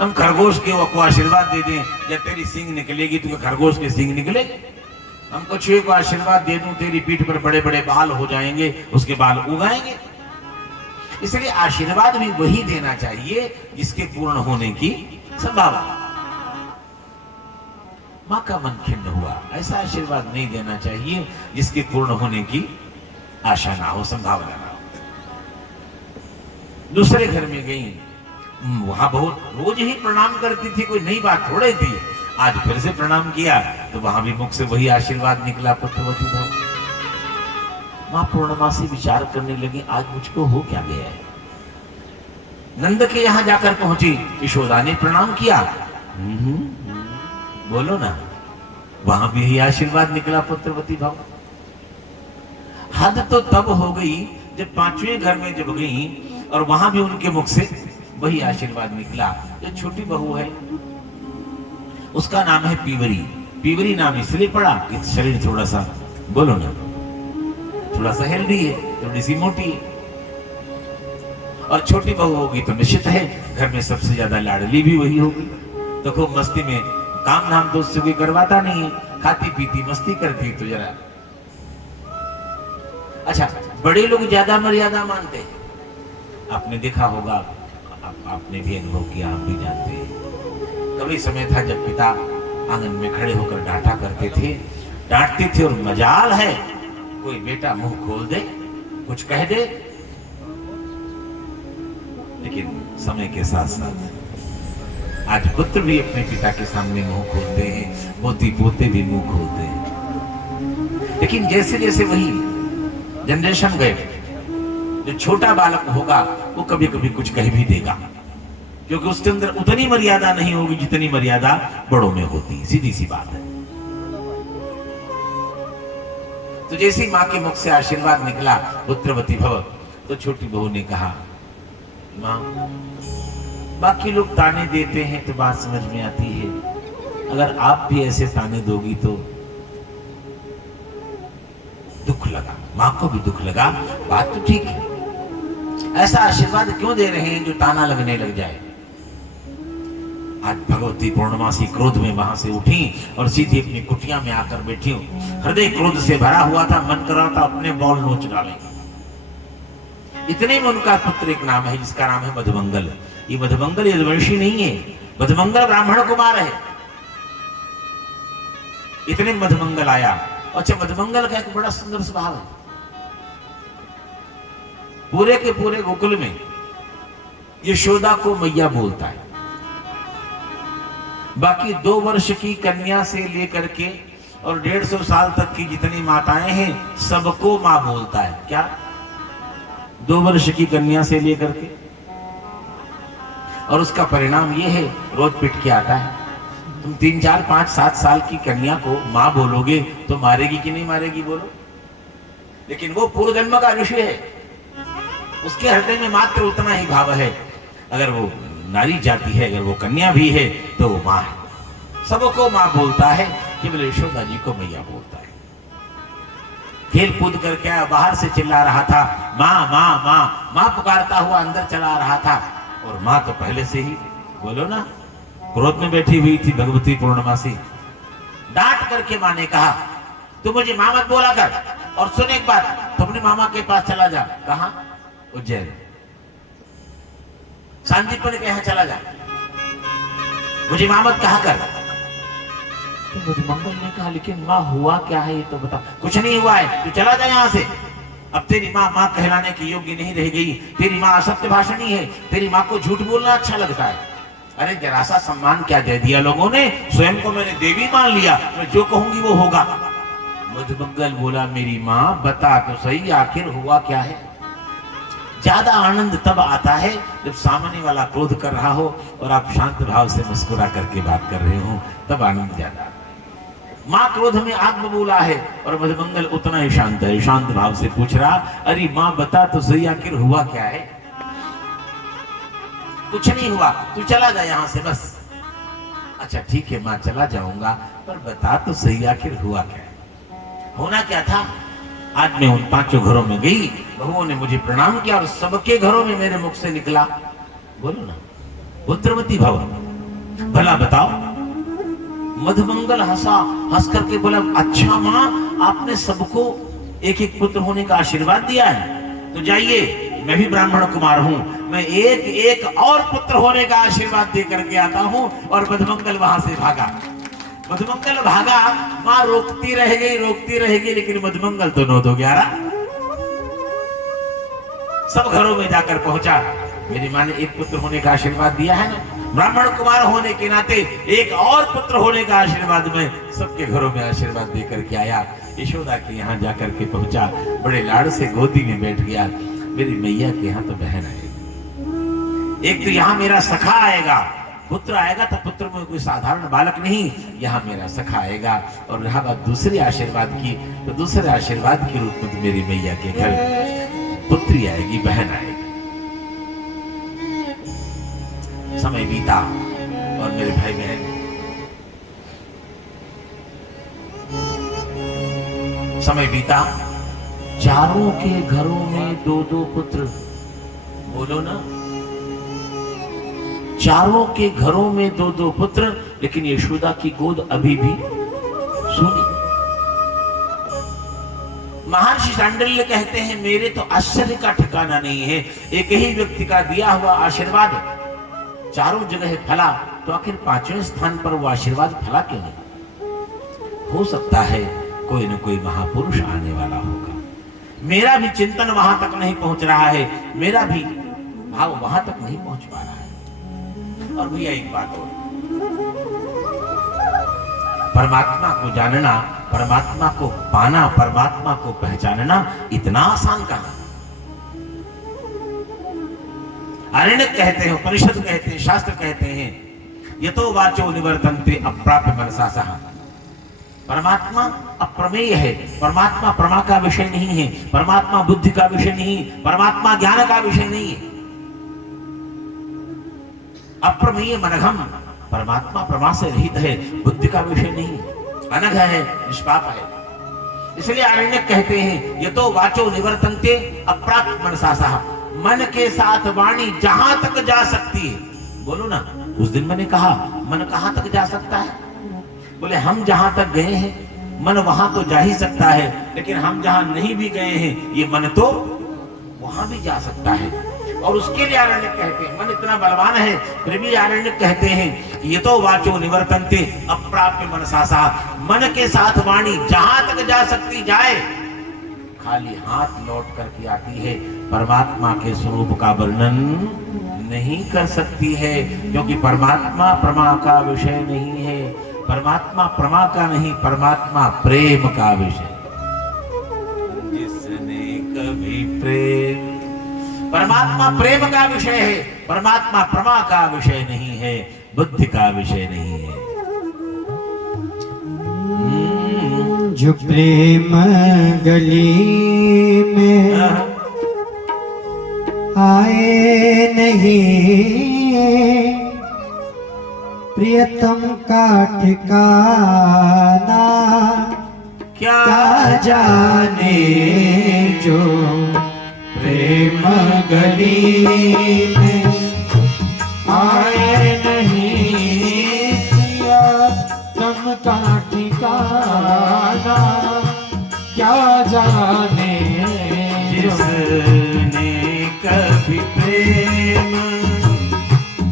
हम खरगोश के को आशीर्वाद दे दें, जब तेरी सींग निकलेगी तो खरगोश के सींग निकलेंगे। हम कछुए को आशीर्वाद दे दूं, तेरी पीठ पर बड़े बड़े बाल हो जाएंगे, उसके बाल उगाएंगे। इसलिए आशीर्वाद भी वही देना चाहिए जिसके पूर्ण होने की संभावना। मां का मन खिन्न हुआ, ऐसा आशीर्वाद नहीं देना चाहिए जिसके पूर्ण होने की आशा ना हो, संभावना ना हो। दूसरे घर में गई, वहां बहुत रोज ही प्रणाम करती थी, कोई नई बात थोड़ी थी। आज फिर से प्रणाम किया तो वहां भी मुख से वही आशीर्वाद निकला, पुत्रवती भव। मां पूर्णमासी विचार करने लगी, आज मुझको हो क्या गया है। नंद के यहां जाकर पहुंची, यशोदा ने प्रणाम किया, बोलो ना, वहां भी यही आशीर्वाद निकला, पुत्रवती भव। हद तो तब हो गई जब पांचवें घर में जब गई और वहां भी उनके मुख से वही आशीर्वाद निकला। जो छोटी बहू है उसका नाम है पीवरी। पीवरी नाम इसलिए पड़ा कि शरीर थोड़ा सा, बोलो ना, थोड़ा सा हेल्दी है, थोड़ी सी मोटी है। और छोटी बहू होगी तो निश्चित है घर में सबसे ज्यादा लाडली भी वही होगी। तो खूब मस्ती में, काम धाम तो उससे कोई करवाता नहीं है, खाती पीती मस्ती करती तो जरा। अच्छा, बड़े लोग ज्यादा मर्यादा मानते हैं, आपने देखा होगा, आपने भी अनुभव किया, हम भी जानते हैं। कभी समय था जब पिता आंगन में खड़े होकर डांटा करते थे, डांटते थे, और मजाल है कोई बेटा मुंह खोल दे, कुछ कह दे। लेकिन समय के साथ साथ आज पुत्र भी अपने पिता के सामने मुंह खोलते हैं, पोती पोते भी मुंह खोलते हैं। लेकिन जैसे जैसे वही जनरेशन गए, जो छोटा बालक होगा वो कभी कभी कुछ कह भी देगा, क्योंकि उसके अंदर उतनी मर्यादा नहीं होगी जितनी मर्यादा बड़ों में होती, सीधी सी बात है। तो जैसे ही मां के मुख से आशीर्वाद निकला, पुत्रवती भव, तो छोटी बहू ने कहा, मां, बाकी लोग ताने देते हैं तो बात समझ में आती है, अगर आप भी ऐसे ताने दोगी तो दुख लगा। मां को भी दुख लगा, बात तो ठीक है, ऐसा आशीर्वाद क्यों दे रहे हैं जो ताना लगने लग जाए। आज भगवती पूर्णमासी क्रोध में वहां से उठी और सीधी अपनी कुटिया में आकर बैठी हूं। हृदय क्रोध से भरा हुआ था, मन कर रहा था अपने बॉल नोच डालेंगे। इतने में उनका पुत्र एक नाम है जिसका नाम है मधुमंगल। ये मधुमंगल यदुवंशी नहीं है, मधुमंगल ब्राह्मण कुमार है। इतने मधुमंगल आया। अच्छा, मधुमंगल का एक बड़ा सुंदर स्वभाव है, पूरे के पूरे गोकुल में यशोदा को मैया बोलता है। बाकी 2 वर्ष की कन्या से लेकर के और 150 साल तक की जितनी माताएं हैं सबको मां बोलता है। क्या? 2 वर्ष की कन्या से लेकर के, और उसका परिणाम यह है रोज पिट के आता है। तुम 3, 4, 5, 7 साल की कन्या को मां बोलोगे तो मारेगी कि नहीं मारेगी, बोलो। लेकिन वो पूर्व जन्म का विषय है, उसके हृदय में मात्र उतना ही भाव है। अगर वो नारी जाति है, अगर वो कन्या भी है तो वो मां है। सबको मां बोलता है, केवल यशोदा जी को मैया बोलता है। खेल कूद करके आया, बाहर से चिल्ला रहा था, मां मां मां मां पुकारता हुआ अंदर चला रहा था। और मां तो पहले से ही, बोलो ना, क्रोध में बैठी हुई थी भगवती पूर्णमासी। डांट करके मां ने कहा, तू मुझे मां मत बोला कर, और सुन एक बात, तू अपने मामा के पास चला जा। कहां? उज्जैन। सांदीपनि के यहां चला जा, मुझे मां मत कहा कर। तो मधुमंगल ने कहा, लेकिन मां हुआ क्या है ये तो बता। कुछ नहीं हुआ है, तू चला जा यहां से। अब तेरी मां मां कहलाने की योग्य नहीं रह गई, तेरी मां असत्य भाषणी है, तेरी मां को झूठ बोलना अच्छा लगता है। अरे जरा सा सम्मान क्या दे दिया लोगों ने, स्वयं को मैंने देवी मान लिया, मैं जो कहूंगी वो होगा। मधुमंगल बोला, मेरी मां बता तो सही, आखिर हुआ क्या है। ज्यादा आनंद तब आता है जब सामने वाला क्रोध कर रहा हो और आप शांत भाव से मुस्कुरा करके बात कर रहे हो, तब आनंद ज्यादा आता है। मां क्रोध में आग बबूला है और मधुमंगल उतना ही शांत है, शांत भाव से पूछ रहा, अरे मां बता तो सही, आखिर हुआ क्या है। कुछ नहीं हुआ, तू चला जा यहां से बस। अच्छा ठीक है मां, चला जाऊंगा, पर बता तो सही, आखिर हुआ क्या है। होना क्या था, आज मैं उन 5 घरों में गई, बहुओं ने मुझे प्रणाम किया और सबके घरों में मेरे मुख से निकला, बोलो ना, पुत्रवती भव, भला बताओ। मधुमंगल हंसा, हंस करके बोला, अच्छा माँ, आपने सबको एक एक पुत्र होने का आशीर्वाद दिया है, तो जाइए, मैं भी ब्राह्मण कुमार हूं, मैं एक एक और पुत्र होने का आशीर्वाद दे करके आता हूं। और मधुमंगल वहां से भागा। मधुमंगल भागा, मां रोकती रह गई, लेकिन मधुमंगल तो 9 2 11 सब घरों में जाकर पहुंचा। मेरी मां ने एक पुत्र होने का आशीर्वाद दिया है ना, ब्राह्मण कुमार होने के नाते एक और पुत्र होने का आशीर्वाद मैं सबके घरों में आशीर्वाद देकर के आया। यशोदा के यहाँ जाकर के पहुंचा, बड़े लाड़ से गोदी में बैठ गया। मेरी मैया के यहाँ तो बहन आएगी, एक तो यहाँ मेरा सखा आएगा, पुत्र आएगा तो पुत्र में कोई साधारण बालक नहीं, यहाँ मेरा सखा आएगा। और रहा बात दूसरे आशीर्वाद की, तो दूसरे आशीर्वाद के रूप में तो मेरी मैया के घर पुत्री आएगी, बहन आएगी। समय बीता और मेरे भाई बहन, समय बीता, चारों के घरों में 2 2 पुत्र। बोलो ना, चारों के घरों में 2 2 पुत्र, लेकिन यशोदा की गोद अभी भी सूनी। महर्षि शांडिल्य कहते हैं, मेरे तो आश्चर्य का ठिकाना नहीं है, एक ही व्यक्ति का दिया हुआ आशीर्वाद चारों जगह फला, तो आखिर 5वें स्थान पर वो आशीर्वाद फला क्यों नहीं? हो सकता है कोई न कोई महापुरुष आने वाला होगा। मेरा भी चिंतन वहां तक नहीं पहुंच रहा है, मेरा भी भाव वहां तक नहीं पहुंच पा रहा है। और भैया एक बात और, परमात्मा को जानना, परमात्मा को पाना, परमात्मा को पहचानना इतना आसान कहां? आरण्यक कहते हैं, उपनिषद कहते हैं, शास्त्र कहते हैं, यतो वाचो निवर्तन्ते अप्राप्य मनसा सह। परमात्मा अप्रमेय है, परमात्मा प्रमा का विषय नहीं है, परमात्मा बुद्धि का विषय नहीं, परमात्मा ज्ञान का विषय नहीं है। अप्रमेय मनघम, परमात्मा प्रमा से रहित है, बुद्धि का विषय नहीं, अनघ है, निष्पाप है। इसलिए आरण्यक कहते हैं, यतो वाचो निवर्तन्ते अप्राप्य मनसा सह, मन के साथ वाणी जहां तक जा सकती है। बोलो ना, उस दिन मैंने कहा मन कहां तक जा सकता है? बोले हम जहां तक गए हैं मन वहां तो जा ही सकता है, लेकिन हम जहां नहीं भी गए हैं ये मन तो वहां भी जा सकता है। और उसके लिए आरण्यक कहते हैं, मन इतना बलवान है फिर भी आरण्यक कहते हैं, ये तो वाचो निवर्तन्ते अप्राप्य मनसा सह, मन के साथ वाणी जहां तक जा सकती जाए, खाली हाथ लौट करके आती है, परमात्मा के स्वरूप का वर्णन नहीं कर सकती है, क्योंकि परमात्मा प्रमा का विषय नहीं है, परमात्मा प्रमा का नहीं, परमात्मा प्रेम का विषय। जिसने कभी प्रेम, परमात्मा प्रेम का विषय है, परमात्मा प्रमा का विषय नहीं है, बुद्धि का विषय नहीं है। जो प्रेम गली में आए नहीं, प्रियतम का ठिकाना क्या जाने, जो प्रेम गली में आए नहीं, प्रियतम का ठिकाना क्या जाने, जिसने कभी प्रेम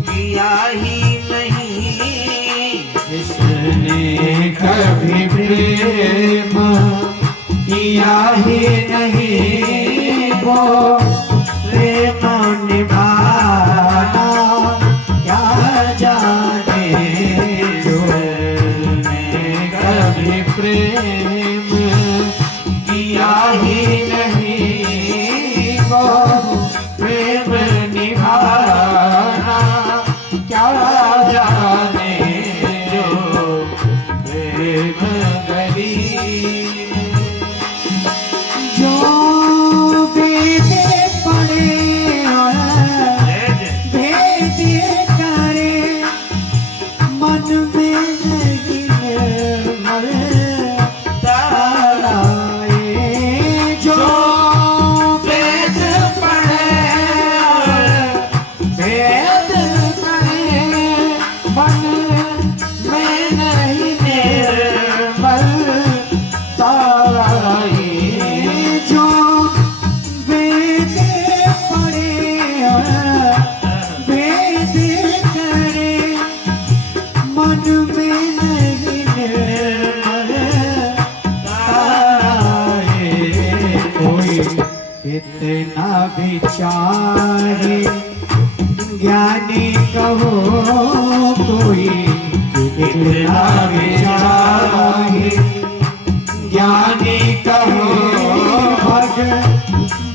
किया ही नहीं, जिसने कभी प्रेम किया ही नहीं, वो प्रेम निभाना क्या जाने, जो कभी प्रेम किया ही नहीं, वो प्रेम निभाना क्या जाने, जो प्रेम गली जो बेदे पड़े भेद करे, मन में नहीं निर्मल ताराए, जो वेद पढ़े भेद करे मन में नहीं निर्मल तारे कोई इतना विचारे ज्ञानी कहो कोई इतना विचारे ज्ञानी कहो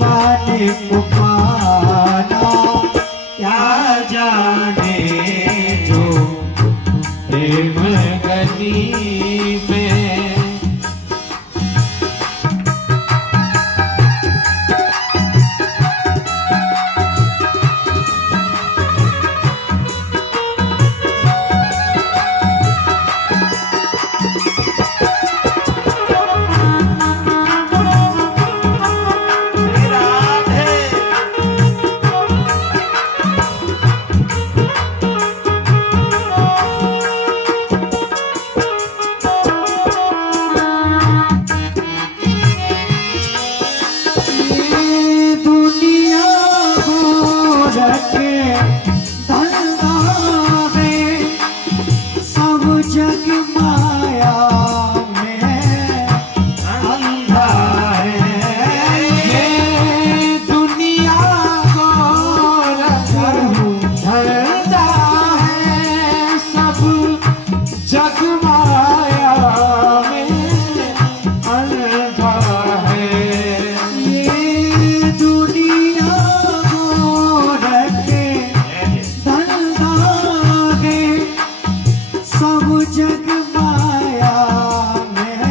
भगवान को पाना क्या जाने जो प्रेम गली में जग माया में अंधा है ये दुनिया गोर धरता है सब जग माया में अंधा है ये दुनिया गोर धरता है सब जग माया में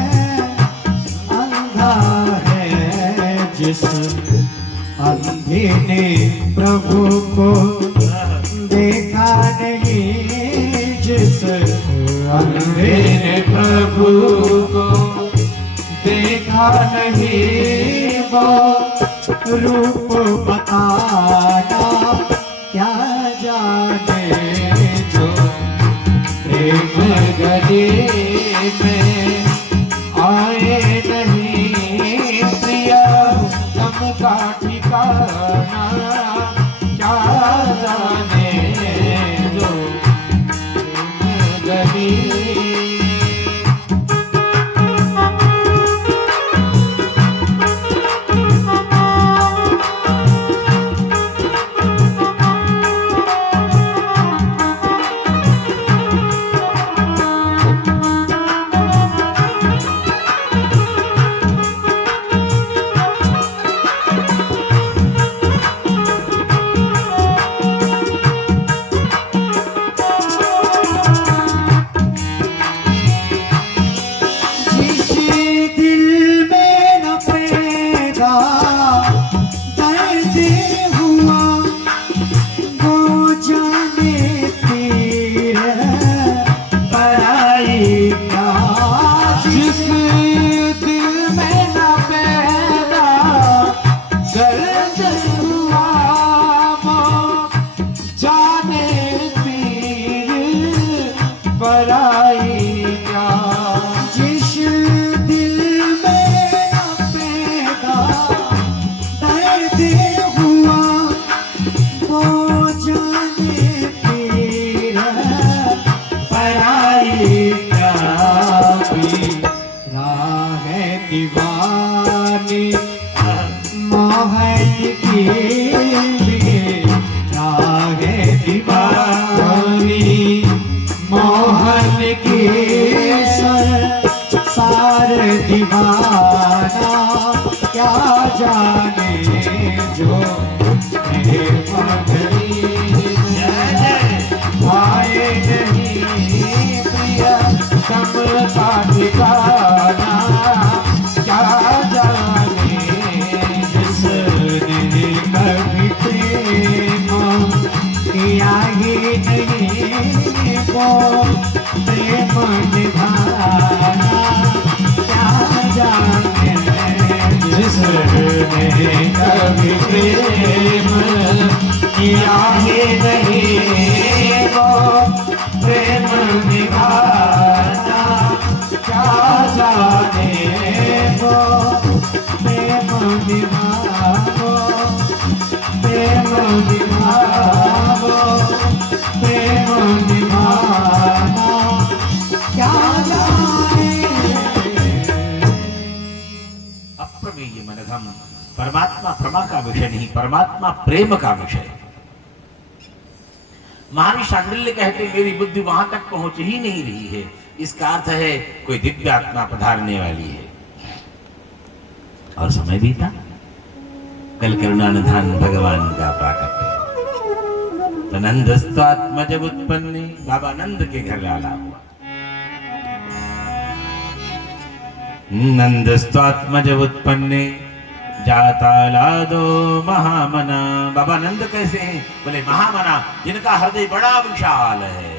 अंधा है जिस अंधे ने प्रभु को देखा नहीं जिस अंधे ने प्रभु को देखा नहीं वो रूप बताना क्या जाने जो प्रेम गली में आए नहीं प्रिया तम का ठिकाना क्या जाने जो प्रेम गली जिस दिल में न पैदा दर्द हुआ वो जाने पीर पराई क्या भी राह दीवानी मोहन की राह दीवानी मोहन की सार दीवाना क्या जाने जो मेरे मगरी आए नहीं प्रिया कब का ठिकाना क्या जाने जिसने कभी प्रेम किया ही नहीं वो प्रेम निभाना क्या जाने जिसने कभी प्रेम किया ही नहीं वो प्रेम निभाना क्या जाने वो प्रेम निभाना प्रेम निभाओ, प्रेम निभाना क्या जाने। अप्रमेय मनघम, परमात्मा प्रमा का विषय नहीं, परमात्मा प्रेम का विषय। महाराज शांडिल्य कहते मेरी बुद्धि वहां तक पहुंच ही नहीं रही है, इसका अर्थ है कोई दिव्य आत्मा पधारने वाली है। और समय बीता, कल करुणानिधान भगवान का प्राकट्य। तो नंदस्त्वात्मज उत्पन्ने, बाबा नंद के घर लाला हुआ। नंदस्त्वात्मज उत्पन्ने जाता लादो महामना। बाबा नंद कैसे हैं? बोले महामना, जिनका हृदय बड़ा विशाल है।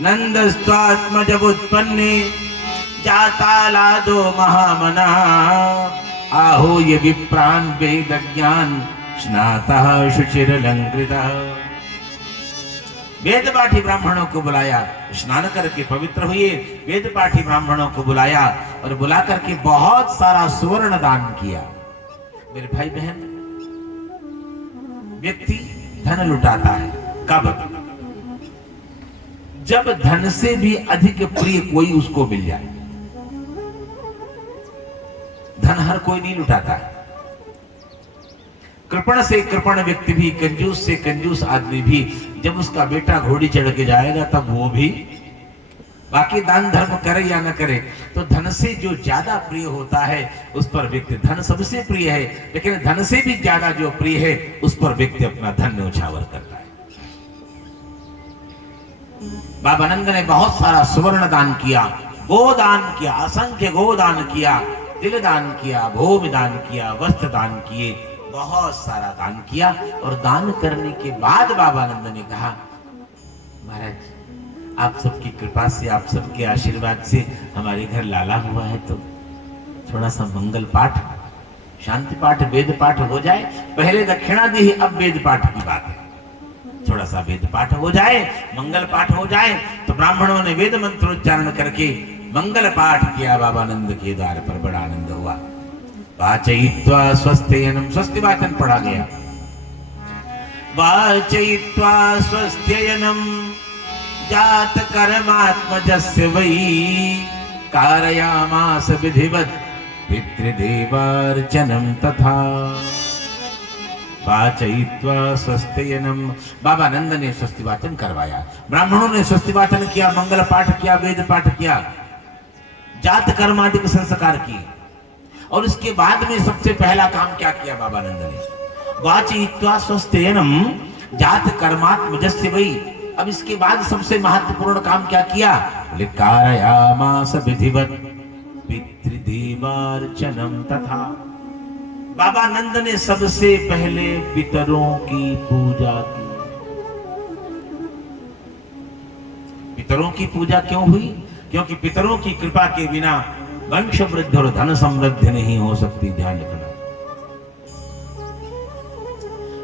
नंदस्त्वात्मज उत्पन्ने जाता लादो महामना। आहो ये विप्रान वेद ज्ञान स्नातः शुचिरलंकृतः। वेद पाठी ब्राह्मणों को बुलाया, स्नान करके पवित्र हुए। वेद पाठी ब्राह्मणों को बुलाया और बुला करके बहुत सारा सुवर्ण दान किया। मेरे भाई बहन, व्यक्ति धन लुटाता है कब? जब धन से भी अधिक प्रिय कोई उसको मिल जाए। धन हर कोई नहीं लुटाता है। कृपण से कृपण व्यक्ति भी, कंजूस से कंजूस आदमी भी, जब उसका बेटा घोड़ी चढ़ के जाएगा तब वो भी, बाकी दान धर्म करे या न करे, तो धन से जो ज्यादा प्रिय होता है उस पर व्यक्ति, धन सबसे प्रिय है लेकिन धन से भी ज्यादा जो प्रिय है उस पर व्यक्ति अपना धन न्यौछावर करता है। बाबा नंद ने बहुत सारा सुवर्ण दान किया, गोदान किया, असंख्य गोदान किया, तिल दान किया, भूमि दान किया, वस्त्र दान किए, बहुत सारा दान किया। और दान करने के बाद बाबा नंद ने कहा, महाराज आप सबकी कृपा से, आप सबके आशीर्वाद से हमारे घर लाला हुआ है, तो थोड़ा सा मंगल पाठ, शांति पाठ, वेद पाठ हो जाए। पहले दक्षिणा दी, अब वेद पाठ की बात है। थोड़ा सा वेद पाठ हो जाए, मंगल पाठ हो जाए। तो ब्राह्मणों ने वेद मंत्रोच्चारण करके मंगल पाठ किया। बाबा नंद के द्वार पर बड़ा आनंद हुआ। वाचयित्वा स्वस्त्ययनम, स्वस्ति वाचन पढ़ा गया। वाचयित्वा स्वस्त्ययनम जात कर्मात्मजस्य वै कारयामास विधिवत् पितृदेवार्चनम तथा। वाचयित्वा स्वस्त्ययनम, बाबा नंद ने स्वस्ति वाचन करवाया, ब्राह्मणों ने स्वस्ति वाचन किया, मंगल पाठ किया, वेद पाठ किया, जात कर्मादि संस्कार किए। और इसके बाद में सबसे पहला काम क्या किया बाबा नंद ने? वाचयित्वा स्वस्त्ययनम जात कर्मात्मजस्य वै। अब इसके बाद सबसे महत्वपूर्ण काम क्या किया? कारयामास विधिवत् पितृदेवार्चनम तथा। बाबा नंद ने सबसे पहले पितरों की पूजा की। पितरों की पूजा क्यों हुई? क्योंकि पितरों की कृपा के बिना वंश वृद्धि और धन समृद्धि नहीं हो सकती। ध्यान रखना,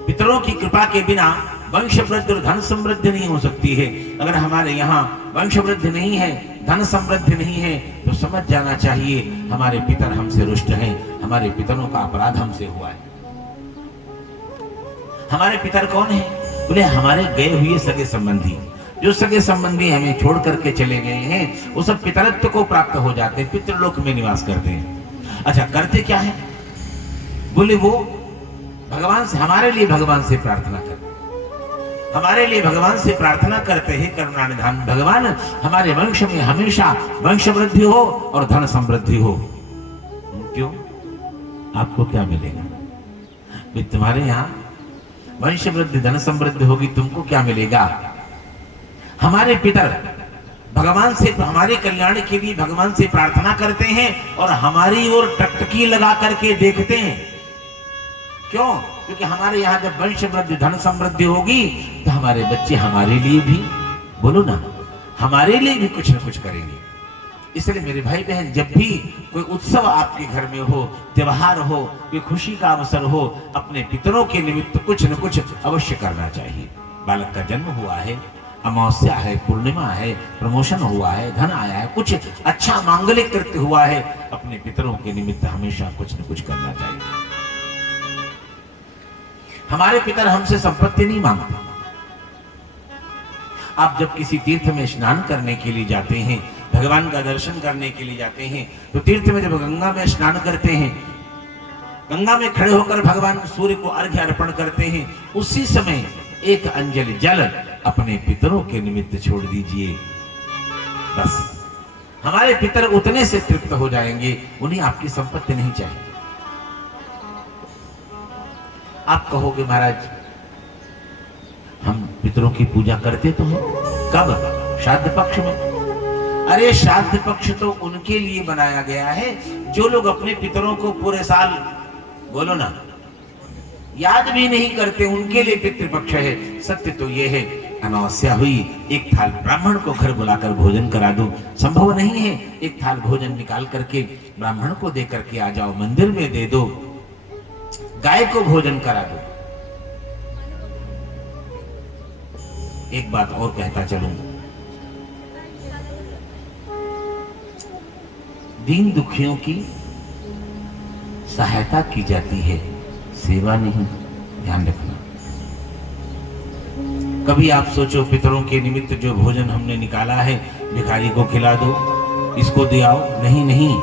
पितरों की कृपा के बिना वंश वृद्धि और धन समृद्धि नहीं हो सकती है। अगर हमारे यहाँ वंश वृद्धि नहीं है, धन समृद्धि नहीं है, तो समझ जाना चाहिए हमारे पितर हमसे रुष्ट हैं, हमारे पितरों का अपराध हमसे हुआ है। हमारे पितर कौन है? बोले हमारे गए हुए सगे संबंधी। जो सगे संबंधी हमें छोड़ करके चले गए हैं वो सब पितरत्व को प्राप्त हो जाते हैं, पितृलोक में निवास करते हैं। अच्छा, करते क्या है? बोले वो भगवान से, हमारे लिए भगवान से प्रार्थना करते, हमारे लिए भगवान से प्रार्थना करते हैं, करुणानिधान भगवान हमारे वंश में हमेशा वंश वृद्धि हो और धन समृद्धि हो। क्यों? आपको क्या मिलेगा? तुम्हारे यहाँ वंश वृद्धि धन समृद्धि होगी, तुमको क्या मिलेगा? हमारे पितर भगवान से, हमारे कल्याण के लिए भगवान से प्रार्थना करते हैं और हमारी ओर टकटकी लगा करके देखते हैं। क्यों? क्योंकि हमारे यहाँ जब वंश वृद्धि धन समृद्धि होगी तो हमारे बच्चे हमारे लिए भी, बोलो ना, हमारे लिए भी कुछ न कुछ करेंगे। इसलिए मेरे भाई बहन, जब भी कोई उत्सव आपके घर में हो, त्योहार हो, कोई खुशी का अवसर हो, अपने पितरों के निमित्त कुछ न कुछ अवश्य करना चाहिए। बालक का जन्म हुआ है, अमावस्या है, पूर्णिमा है, प्रमोशन हुआ है, धन आया है, कुछ अच्छा मांगलिक कृत्य हुआ है, अपने पितरों के निमित्त हमेशा कुछ न कुछ करना चाहिए। हमारे पितर हमसे संपत्ति नहीं मांगते। आप जब किसी तीर्थ में स्नान करने के लिए जाते हैं, भगवान का दर्शन करने के लिए जाते हैं, तो तीर्थ में जब गंगा में स्नान करते हैं, गंगा में खड़े होकर भगवान सूर्य को अर्घ्य अर्पण करते हैं, उसी समय एक अंजलि जल अपने पितरों के निमित्त छोड़ दीजिए। बस हमारे पितर उतने से तृप्त हो जाएंगे, उन्हें आपकी संपत्ति नहीं चाहिए। आप कहोगे महाराज हम पितरों की पूजा करते तो हैं, कब? श्राद्ध पक्ष में। अरे श्राद्ध पक्ष तो उनके लिए बनाया गया है जो लोग अपने पितरों को पूरे साल, बोलो ना, याद भी नहीं करते, उनके लिए पितृपक्ष है। सत्य तो यह है, अमावस्या हुई, एक थाल ब्राह्मण को घर बुलाकर भोजन करा दो। संभव नहीं है, एक थाल भोजन निकाल करके ब्राह्मण को दे करके आ जाओ, मंदिर में दे दो, गाय को भोजन करा दो। एक बात और कहता चलूं, दीन दुखियों की सहायता की जाती है, सेवा नहीं, ध्यान रखना। कभी आप सोचो पितरों के निमित्त जो भोजन हमने निकाला है भिखारी को खिला दो, इसको दे आओ, नहीं नहीं।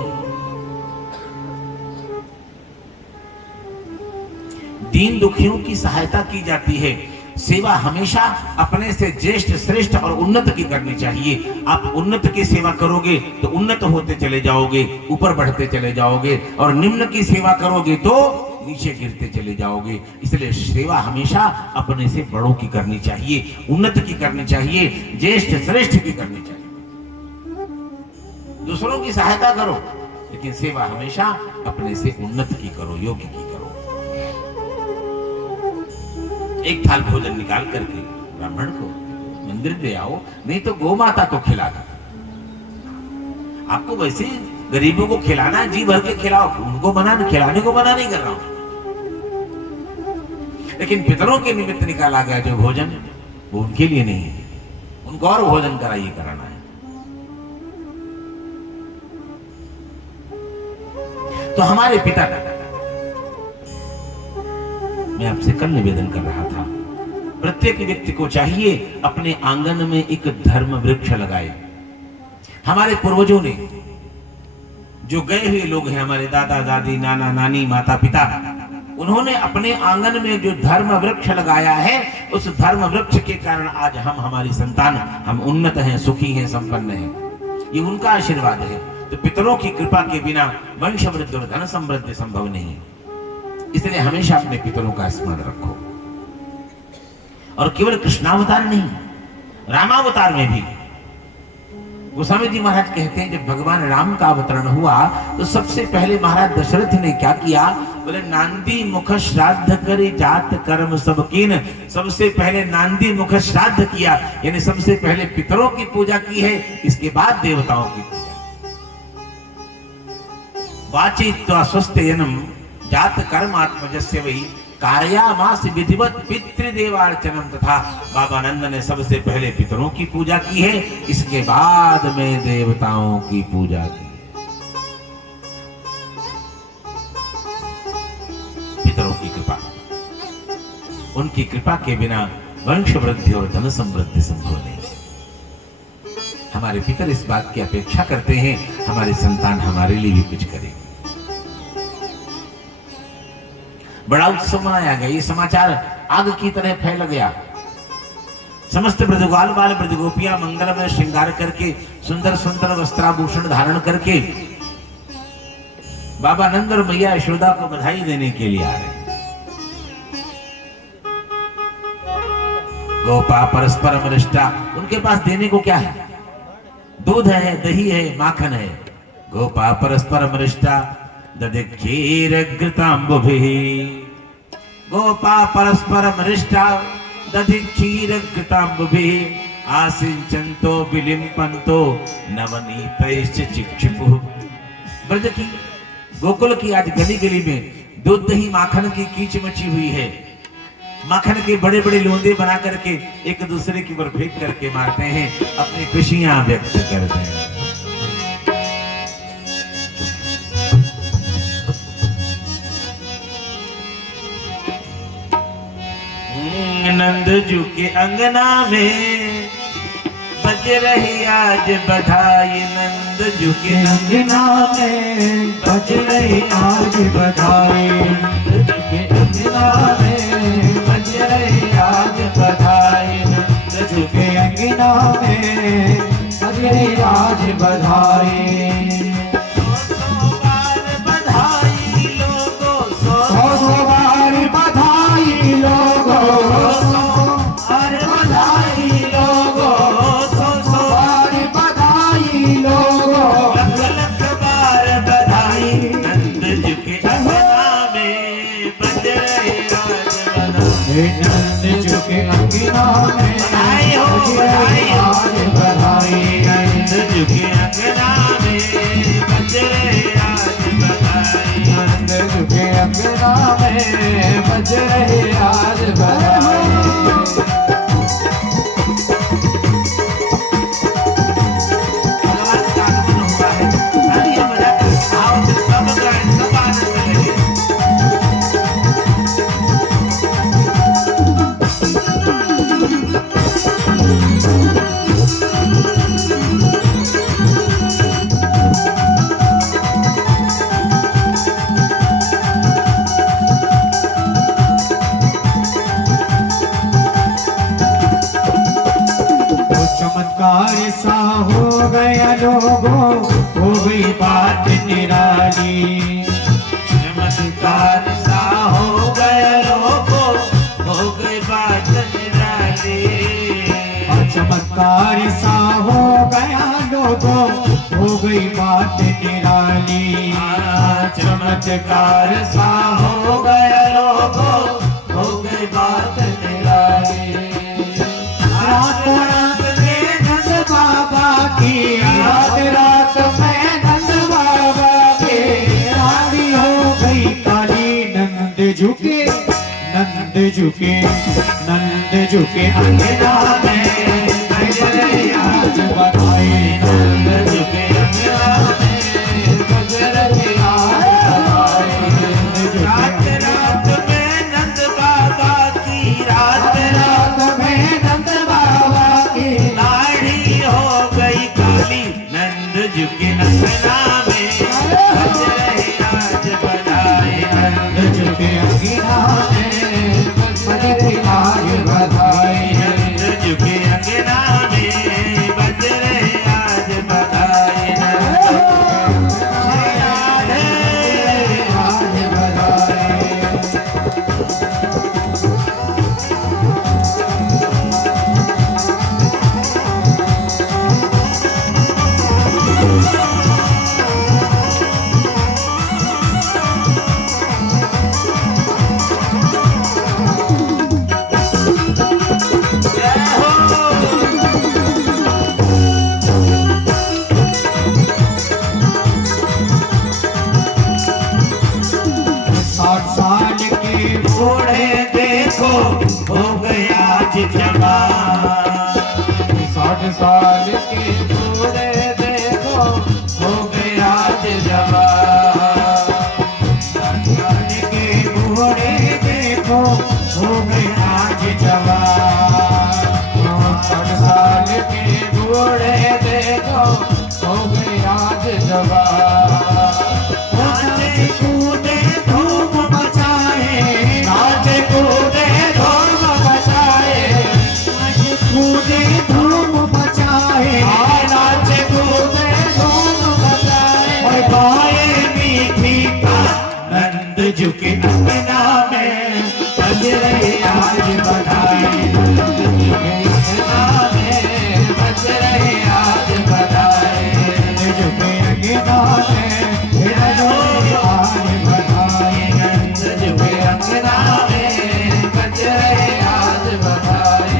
दीन दुखियों की सहायता की जाती है, सेवा हमेशा अपने से ज्येष्ठ, श्रेष्ठ और उन्नत की करनी चाहिए। आप उन्नत की सेवा करोगे तो उन्नत होते चले जाओगे, ऊपर बढ़ते चले जाओगे, और निम्न की सेवा करोगे तो नीचे गिरते चले जाओगे। इसलिए सेवा हमेशा अपने से बड़ों की करनी चाहिए, उन्नत की करनी चाहिए, ज्येष्ठ श्रेष्ठ की करनी चाहिए। दूसरों की सहायता करो, लेकिन सेवा हमेशा अपने से उन्नत की करो, योग्य की करो। एक थाल भोजन निकाल करके ब्राह्मण को मंदिर दे आओ, नहीं तो गौ माता को खिला दो। आपको वैसे गरीबों को खिलाना है, जी भर के खिलाओ, उनको खिलाने को मना नहीं कर रहा हूं, लेकिन पितरों के निमित्त निकाला गया जो भोजन वो उनके लिए नहीं है, उनको और भोजन कराइए, कराना है। तो हमारे पिता, मैं आपसे कल निवेदन कर रहा था, प्रत्येक व्यक्ति को चाहिए अपने आंगन में एक धर्म वृक्ष लगाए। हमारे पूर्वजों ने, जो गए हुए लोग हैं, हमारे दादा दादी, नाना नानी, माता पिता, उन्होंने अपने आंगन में जो धर्म वृक्ष लगाया है, उस धर्म वृक्ष के कारण आज हम, हमारी संतान, हम उन्नत हैं, सुखी हैं, संपन्न हैं। ये उनका आशीर्वाद है। तो पितरों की कृपा के बिना वंश वृद्धि और धन समृद्धि संभव नहीं है। इसलिए हमेशा अपने पितरों का स्मरण रखो। और केवल कृष्णावतार नहीं, रामावतार में भी गोस्वामी जी महाराज कहते हैं, जब भगवान राम का अवतरण हुआ तो सबसे पहले महाराज दशरथ ने क्या किया? बोले नांदी मुख श्राद्ध करे जात कर्म सबकीन। सबसे पहले नांदी मुख श्राद्ध किया, यानी सबसे पहले पितरों की पूजा की है, इसके बाद देवताओं की पूजा। वाचित्वा स्वस्त्ययनम जात कर्म आत्मजस्य वही कार्यामास विधिवत पितृदेवार्चनम। तथा बाबा नंद ने सबसे पहले पितरों की पूजा की है, इसके बाद में देवताओं की पूजा की है। पितरों की कृपा, उनकी कृपा के बिना वंश वृद्धि और धन समृद्धि संभव नहीं। हमारे पितर इस बात की अपेक्षा करते हैं हमारी संतान हमारे लिए भी कुछ करे। बड़ा उत्सव मनाया गया। ये समाचार आग की तरह फैल गया। समस्त ब्रजगोपाल बाल ब्रजगोपियां मंगल में श्रृंगार करके, सुंदर सुंदर वस्त्राभूषण धारण करके बाबा नंद और मैया यशोदा को बधाई देने के लिए आ रहे हैं। गोपा परस्पर मरिष्टा, उनके पास देने को क्या है? दूध है, दही है, माखन है। गोपा परस्पर मरिष्टा दधिक्षीरघृताम्बुभिः। गोपा परस्परम हृष्टा दधिक्षीरघृताम्बुभिः। आसिंचन्तो विलिम्पन्तो नवनीतैश्च चिक्षिपुः। ब्रज की, गोकुल की आज गली गली में दूध दही माखन की कीच मची हुई है। माखन के बड़े बड़े लोंदे बना करके एक दूसरे की ओर फेंक करके मारते हैं, अपनी खुशियां व्यक्त करते हैं। नंद जू के अंगना में बज रही आज बधाई। नंद जू के अंगना में बज रही आज बधाई। नंद जू के अंगना में बज रही आज बधाई। नंद जू के अंगना में बज रही आज बधाई। सौ बार बधाई लोगों, सौ बार बधाई लोगों, बार बधाई लोगों, सौ बार बधाई लोगों, लख लख बार बधाई। नंद जू के अंगना में बज रही आज बधाई। नंद जू के अंगना में बधाई हो, बज रही आज बधाई। नंद जू के अंगना में बज रही आज बधाई। नंद जू के अंगना में बज रही आज बधाई। भगवान का आगमन हुआ है। तालियां बजाकर भाव से सब गाएं, सब आनंद लेंगे। वो चमत्कार सा हो गया लोगों, हो गई बात निराली। चमत्कार सा हो गया लोगों, हो गई बात निराली। और चमत्कार सा हो गया लोगों, हो गई बात निराली। चमत्कार सा हो गया लोगों, हो गई बात निराली। रात रात में नंद बाबा की, रात में नंद बाबा के रानी हो गई काली। नंद झुके, नंद झुके, नंद झुके अंगना में बज रही आज बधाई। नंद झुके अंगना में बज रही आज बधाई। नंद झुके रात रात में नंद बाबा की, रात रात में नंद बाबा की लाड़ी हो गई काली। नंद जू के अंगना में बज रही आज बधाई। नंद जू के अंगना में बज रही आज बधाई। नंद जू के अंगना में बज रही आज बधाई। श्री राधे आज बधाई। जय हो। साठ साल के बूढ़े देखो हो गया आज जवान। 60 साल के बूढ़े देखो हो गए आज जवान। 60 साल के बूढ़े देखो हो गए आज जवान। 60 साल के बूढ़े देखो हो गए आज जवान। नाचे कूदे धूम मचाए, नाचे कूदे धूम मचाए, नाचे कूदे धूम मचाए, नाचे कूदे धूम मचाए। और गाए मीठी बात नंद जू के अंगना में बज रही आज बधाई। नंद जू के अंगना में बज रही आज बधाई। नंद जू के अंगना में बज रही आज बधाई। नंद जू के अंगना में बज रही आज बधाई।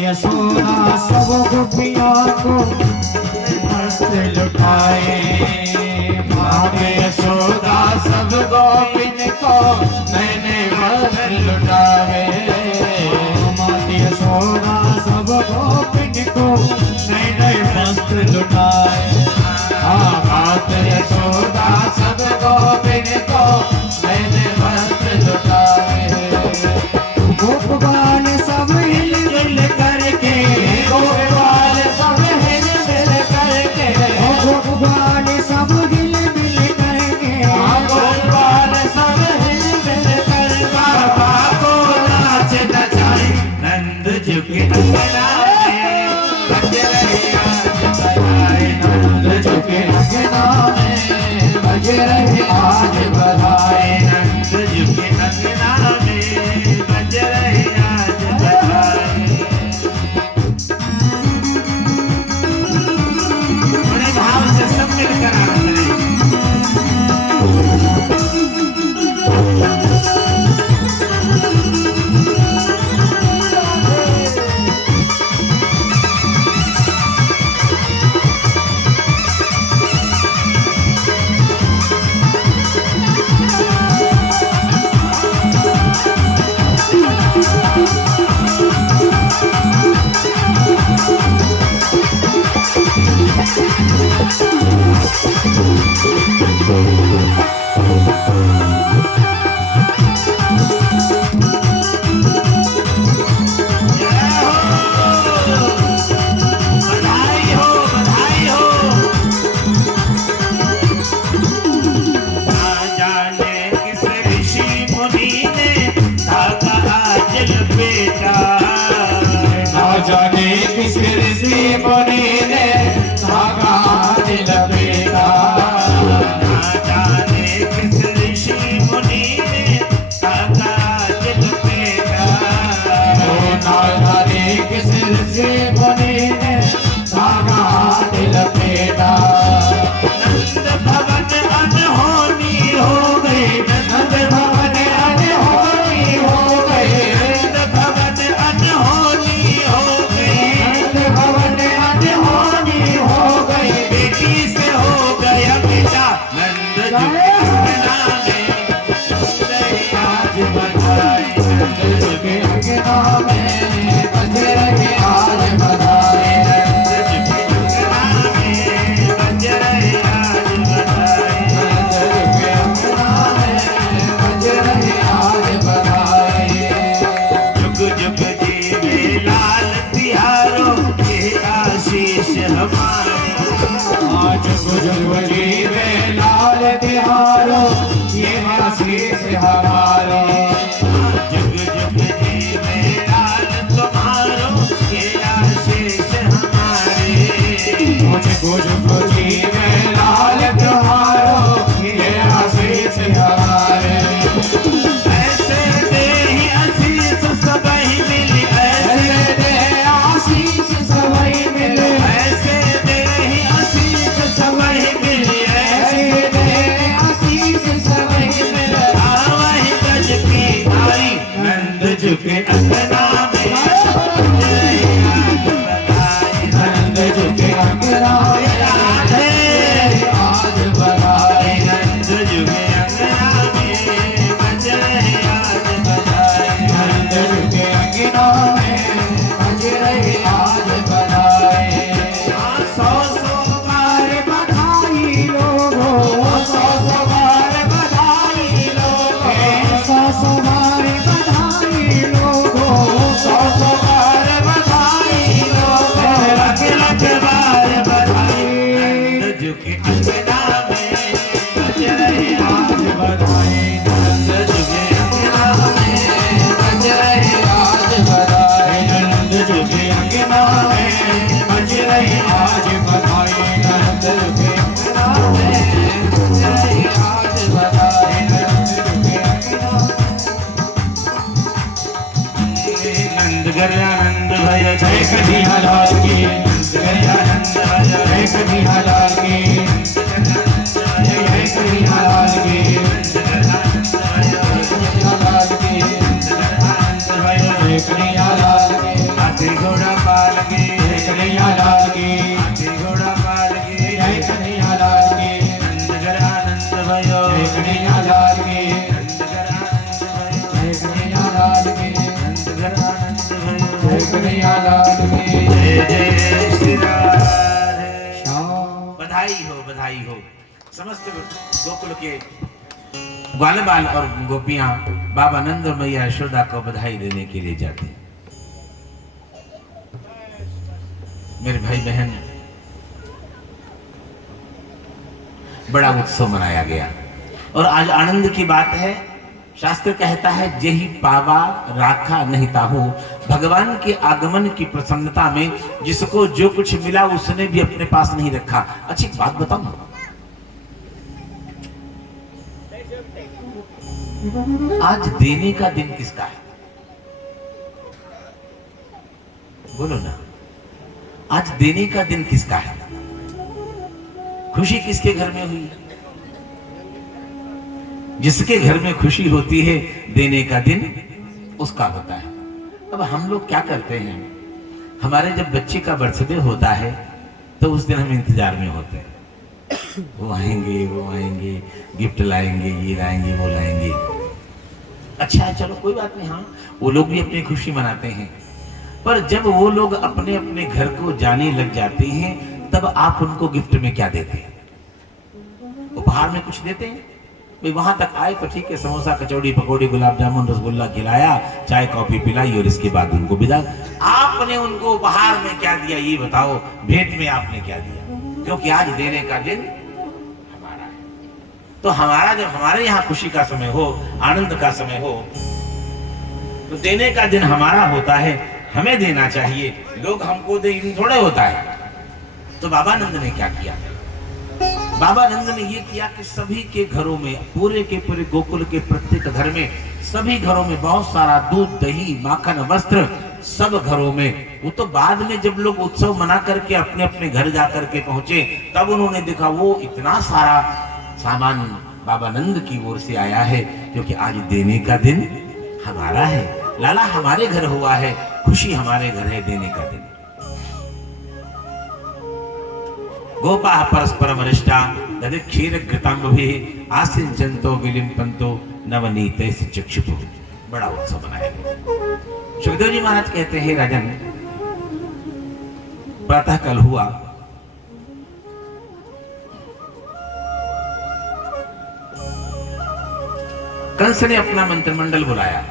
यशोदा सब गोपियों को मस्त लुटाए। माँ यशोदा सब गोपिन को नए नए वस्त्र लुटावे। माँ यशोदा सब गोपिन को नए नए वस्त्र लुटाए। माँ यशोदा सब गोपिन को नए नए वस्त्र लुटाए। गोपबाल सब हिल मिल करके, गोपबाल सब हिल मिल करके, गोपबाल सब हिल मिल करके, गोपबाल सब हिल मिल करके बाबा को नाच नचाए। नंद जी के अंगना में बज रहे आज बधाई। नंद जी के अंगना में बज रहे आज बधाई। नंद जी के अंगना में बज रहे आज बधाई। बड़े भाव से सब मिलकर आनंद लें। बधाई हो, बधाई हो। ना जाने किस ऋषि मुनि ने धागा आज लपेटा। ना जाने किस ऋषि मुनि ने धागा आज लपेटा। ना जाने किस ऋषि मुनि ने धागा आज लपेटा। ना जाने किस ऋषि मुनि ने धागा आज लपेटा। नंद भवन अनहोनी हो गई। नंद भवन अनहोनी हो गए। नंद भवन अनहोनी हो गई। नंद भवन अनहोनी हो गए। बेटी से हो गया बेटा। नंद जी के अंगना में बज रही आज बधाई। नंद जी के अंगना में बज रहे आज बधाई। नंद जी के अंगना में बज रही आज बधाई। नंद जी के अंगना में बज रहे आज बधाई। जुग जुग जीवे लाल तिहारो ये आशीष हमारे। आज गुजर जीवे लाल तिहारो ये आशीष हमारो। जुग जुग जीवे लाल तुम्हारो ये आशीष हमारे। मुझको जुग जीवे लाल तिहारो ये आशीष हमारे। ऐसे दे ही आशीष सबही मिली। ऐसे दे आशीष सबई मिले। ऐसे दे ही आशीष सबही मिली। ऐसे दे आशीष सबई मिले। वही गज की आई। नंद जी के अंगना में बज रही आज बधाई। नंद जी के अंगना में राधे आज बधाई। नंद जी के अंगना में बज रही आज बधाई। नंद जी के अंगना में बज रही आज बधाई। सौ सौ बार बधाई लोगों, 100 बार बधाई लोगों, 100 बार बधाई लोगों, 100 बार बधाई लोगों। लख लख बार बधाई। नंद जी के अंगना में बज रही आज बधाई। नंद जी के अंगना में बज रही आज बधाई। नंद जी के अंगना में बज रही आज बधाई। नंद जी के अंगना में बज रही आज बधाई। नंद जी के अंगना नंद गर्यानंद भय जय कन्हैया लाल की। नंद गर्यानंद जय कन्हैया लाल की। जय कन्हैया लाल की। कन्हैया लाल की। जय कन्हैया लाल की। हाथी घोड़ा बधाई हो। समस्त गोकुल के ग्वाल बाल और गोपियां बाबा नंद और मैया यशोदा को बधाई देने के लिए जाते हैं। मेरे भाई बहन, बड़ा उत्सव मनाया गया और आज आनंद की बात है। शास्त्र कहता है जेहि पावा राखा नहीं ताहू। भगवान के आगमन की प्रसन्नता में जिसको जो कुछ मिला उसने भी अपने पास नहीं रखा। अच्छी बात बताऊं, आज देने का दिन किसका है? बोलो ना, आज देने का दिन किसका है? खुशी किसके घर में हुई? जिसके घर में खुशी होती है देने का दिन उसका होता है। अब हम लोग क्या करते हैं, हमारे जब बच्चे का बर्थडे होता है तो उस दिन हम इंतजार में होते हैं, वो आएंगे, गिफ्ट लाएंगे, ये लाएंगे, वो लाएंगे। अच्छा है, चलो कोई बात नहीं, हाँ वो लोग भी अपनी खुशी मनाते हैं। पर जब वो लोग अपने अपने घर को जाने लग जाते हैं तब आप उनको गिफ्ट में क्या देते हैं? उपहार में कुछ देते हैं? भाई वहां तक आए तो ठीक है, समोसा कचौड़ी पकौड़ी गुलाब जामुन रसगुल्ला खिलाया, चाय कॉफी पिलाई और इसके बाद उनको विदा। आपने उनको उपहार में क्या दिया ये बताओ, भेंट में आपने क्या दिया? क्योंकि आज देने का दिन हमारा है। तो हमारा जब हमारे यहाँ खुशी का समय हो, आनंद का समय हो, तो देने का दिन हमारा होता है, हमें देना चाहिए। लोग हमको दे थोड़े होता है। तो बाबा नंद ने क्या किया? बाबा नंद ने ये किया कि सभी के घरों में, पूरे के पूरे गोकुल के प्रत्येक घर में, सभी घरों में बहुत सारा दूध, दही, माखन, वस्त्र, सब घरों में। वो तो बाद में जब लोग उत्सव मना करके अपने अपने घर जाकर के पहुंचे तब उन्होंने देखा वो इतना सारा सामान बाबा नंद की ओर से आया है, क्योंकि आज देने का दिन हमारा है। लाला हमारे घर हुआ है, खुशी हमारे घर है, देने का दिन। गोपा परस्परम अरिष्टा यदि क्षीर घृताम्बभिः आसिंचन्तो विलिम्पन्तो नवनीतैः चक्षुषुः। बड़ा उत्सव मनाया गया। सुखदेव जी महाराज कहते हैं, राजन प्रातः काल हुआ, कंस ने अपना मंत्रिमंडल बुलाया।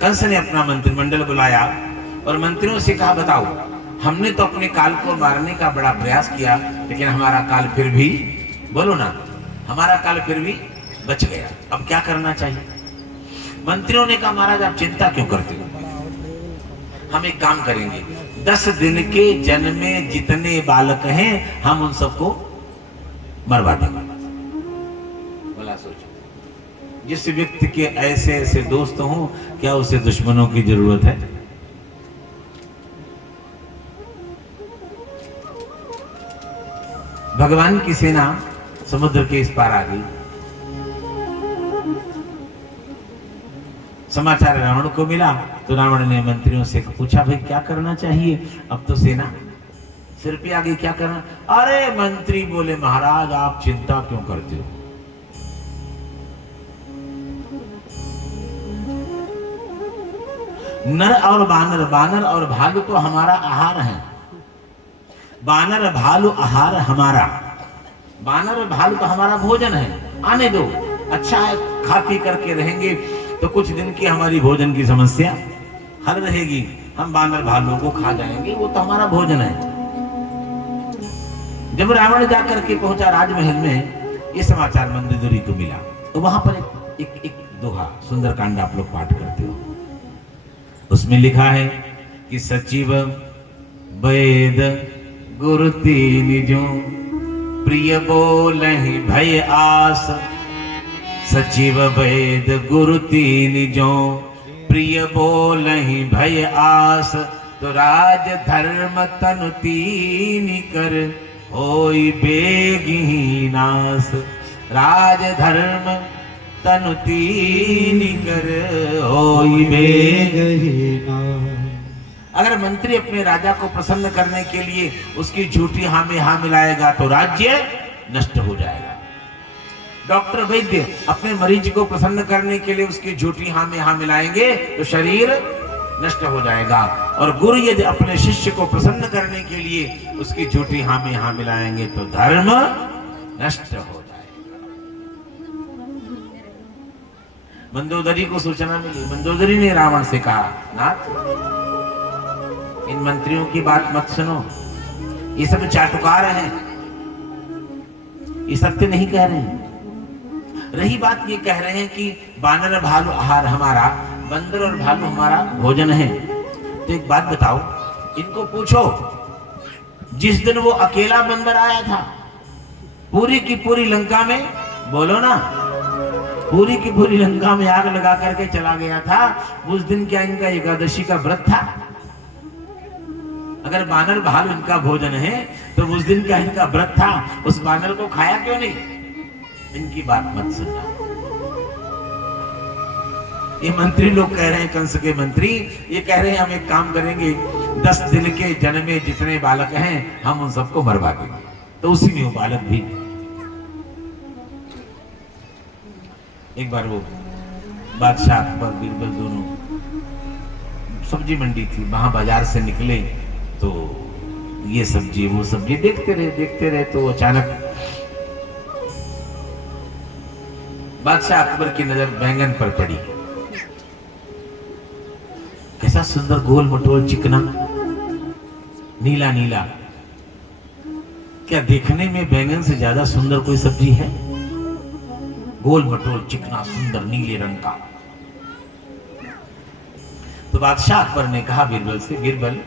कंस ने अपना मंत्रिमंडल बुलाया और मंत्रियों से कहा, बताओ हमने तो अपने काल को मारने का बड़ा प्रयास किया, लेकिन हमारा काल फिर भी, बोलो ना, हमारा काल फिर भी बच गया। अब क्या करना चाहिए? मंत्रियों ने कहा, महाराज आप चिंता क्यों करते हो, हम एक काम करेंगे, 10 दिन के जन्मे जितने बालक हैं हम उन सबको मरवा देंगे। बोला सोचो, जिस व्यक्ति के ऐसे ऐसे दोस्त हों, क्या उसे दुश्मनों की जरूरत है? भगवान की सेना समुद्र के इस पार आ गई। समाचार रावण को मिला तो रावण ने मंत्रियों से पूछा, भाई क्या करना चाहिए? अब तो सेना सिर पे आ गई, क्या करना? अरे मंत्री बोले, महाराज आप चिंता क्यों करते हो, नर और बानर, बानर और भालू तो हमारा आहार है। बानर भालू आहार हमारा, बानर भालू तो हमारा भोजन है, आने दो, अच्छा है, खा पी करके रहेंगे तो कुछ दिन की हमारी भोजन की समस्या हल रहेगी। हम बानर भालू को खा जाएंगे, वो तो हमारा भोजन है। जब रावण जाकर के पहुंचा राजमहल में, ये समाचार मंदोदरी को मिला, तो वहां पर एक दोहा सुंदरकांड आप लोग पाठ करते हो। उसमें लिखा है कि सचिव वेद गुरु तीन जो प्रिय बोलहि भय आस। सचिव वेद गुरु तीन जो प्रिय बोलहि भय आस। तो राज धर्म तनु तीन कर होई बेगी नास। राज धर्म तनु तीन कर होई बेगी नास। अगर मंत्री अपने राजा को प्रसन्न करने के लिए उसकी झूठी हाँ में हाँ मिलाएगा तो राज्य नष्ट हो जाएगा। डॉक्टर वैद्य अपने मरीज को प्रसन्न करने के लिए उसकी झूठी हाँ में हाँ मिलाएंगे तो शरीर नष्ट हो जाएगा। और गुरु यदि अपने शिष्य को प्रसन्न करने के लिए उसकी झूठी हाँ में हाँ मिलाएंगे तो धर्म नष्ट हो जाएगा। मंदोदरी को सूचना मिली, मंदोदरी ने रावण से कहा, नाथ इन मंत्रियों की बात मत सुनो, ये सब चाटुकार हैं, ये सत्य नहीं कह रहे हैं। रही बात ये कह रहे हैं कि बानर भालू आहार हमारा, बंदर और भालू हमारा भोजन है। तो एक बात बताओ, इनको पूछो, जिस दिन वो अकेला बंदर आया था पूरी की पूरी लंका में, बोलो ना, पूरी की पूरी लंका में आग लगा करके चला गया था, उस दिन क्या इनका एकादशी का व्रत था? अगर बानर भालू इनका भोजन है तो उस दिन क्या इनका व्रत था? उस बानर को खाया क्यों नहीं? इनकी बात मत सुनना। ये मंत्री लोग कह रहे हैं, कंस के मंत्री ये कह रहे हैं हम एक काम करेंगे, 10 दिन के जन्मे जितने बालक हैं हम उन सबको मरवा देंगे। तो उसी में वो बालक भी। एक बार वो बादशाह अकबर बीरबल दोनों सब्जी मंडी थी, वहां बाजार से निकले तो ये सब्जी वो सब्जी देखते रहे तो अचानक बादशाह अकबर की नजर बैंगन पर पड़ी। कैसा सुंदर गोल मटोल चिकना नीला नीला, क्या देखने में बैंगन से ज्यादा सुंदर कोई सब्जी है? गोल मटोल चिकना सुंदर नीले रंग का। तो बादशाह अकबर ने कहा बीरबल से, बीरबल